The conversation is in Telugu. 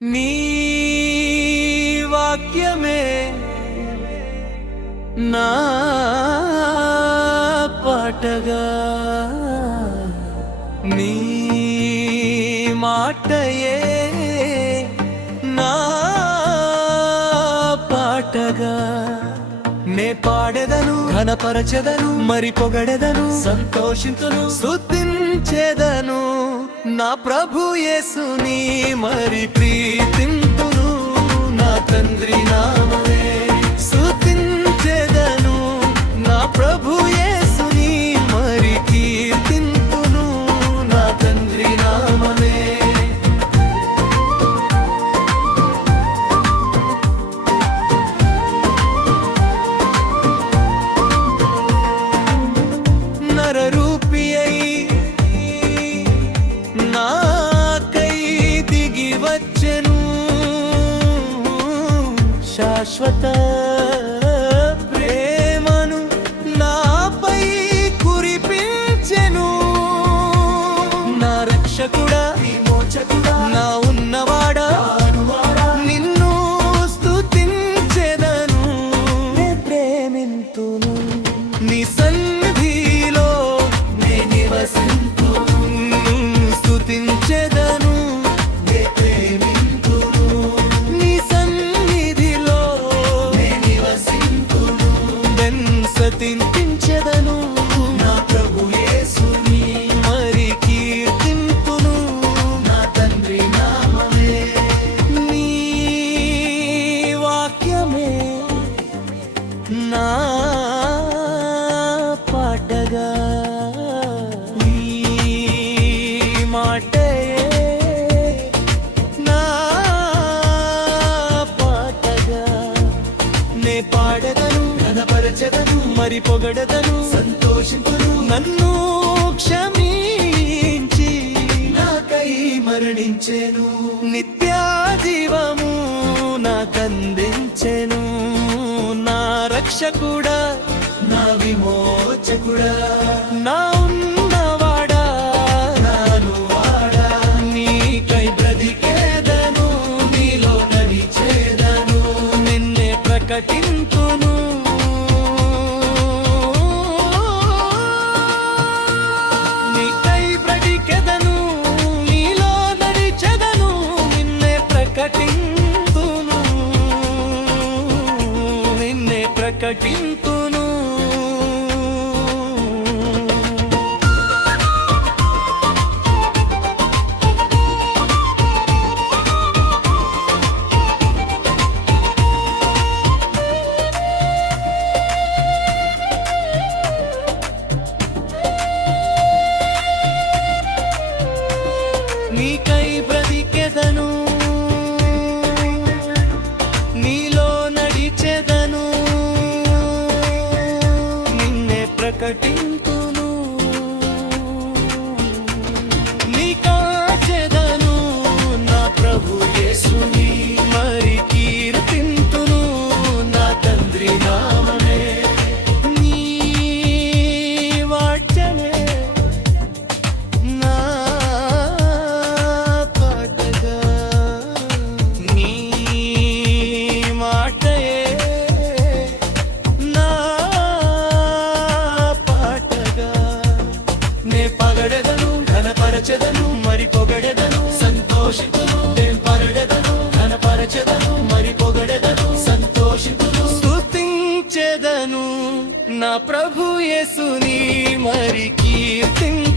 నీ వాక్యమే నా పాటగా, నీ మాటయే నా పాటగా. నే పాడెదను, ఘనపరచెదను, మరి పొగడెదను, సంతోషింతును, స్తుతించెదను నా ప్రభు యేసుని, మరి ప్రీతింతును నా తండ్రి నామమే. స్తుతించెదను నా ప్రభు యేసుని, మరి కీర్తింతును నా తండ్రి నామమే. నరరూపి అయి నాకై దిగి వచ్చెను, శాశ్వత ప్రేమను నాపై కురిపించెను. నా రక్షకుడా, నా ఉన్నవాడా, నిన్ను స్తుతించెదను, ప్రేమింతును. నీ సన్నిధిలో నే నివసింతును, స్తుతించెదను, ప్రేమింతును. నీ సన్నిధిలో నే నివసింతును, స్తుతించెదను నా ప్రభు యేసుని, మరి కీర్తింతును నా తండ్రి నామమే. నీ వాక్యమే నా పాటగా, నీ మాటయే నా పాటగా. నే పాడెదను, ఘనపరచెదను, మరి పొగడెదను, సంతోషింతును. నన్ను క్షమించి నాకై మరణించెను, నిత్య జీవము నాకందించెను. నా రక్షకుడా, నా విమోచకుడా, నా ఉన్నవాడా, నాను వాడా, నీకై బ్రతికేదను, నీలో నడిచేదను, నిన్నే ప్రకటింతును. నీకై బ్రతికేదను, నీలో నడిచేదను, నిన్నే ప్రకటింతును, నిన్నే ప్రకటింతును. నీకై బ్రతికెదను, నీలో నడిచెదను, నిన్నే ప్రకటింతును. నీకాచెదను నా ప్రభు యేసుని, మరి కీర్తింతును నా తండ్రి నామమే. నీ వాక్యమే నా పాటగా, నీ మాటయే నా పాటగా. నే పగడెదను, ఘనపరచెదను, మరి పొగడెదను, సంతోషితును. నేను పగడెదను, ఘనపరచెదను, మరి పొగడెదను, సంతోషితును. స్తుతించెదను నా ప్రభు యేసుని, మరి కీర్తింతును